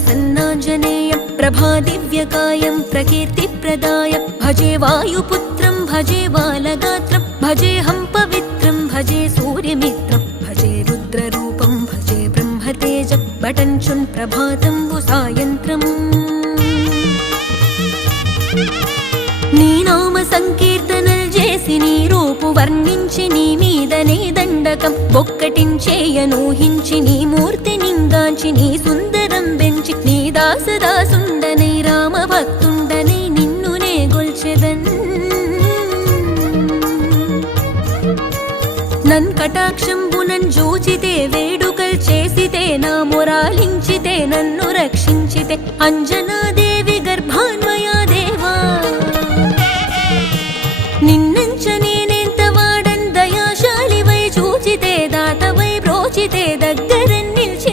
प्रसन्नाञ्जनेयं प्रभादिव्यकायं प्रकीर्तिप्रदाय भजे वायुपुत्रं भजे बालगात्रं भजेऽहं पवित्रं भजे सूर्यमित्रं भजे रुद्ररूपं भजे ब्रह्मतेजं बटञ्चुन् प्रभातं सायन्त्रम् నీ నామ సంకీర్తనలు చేసి నీ రూపు వర్ణించి నీ మీదనే దండకం ఒక్కటించేయనూహించి నీ మూర్తి నింగాంచి నీ సుందరం పెంచి నీ దాసదాసుండనై రామ భక్తుండనై నిన్నునే గొల్చెదన్ నన్ కటాక్షంబునన్ జూచితే వేడుకల్ చేసితే నా మొరాలించితే నన్ను రక్షించితే అంజనాదేవి గర్భాన్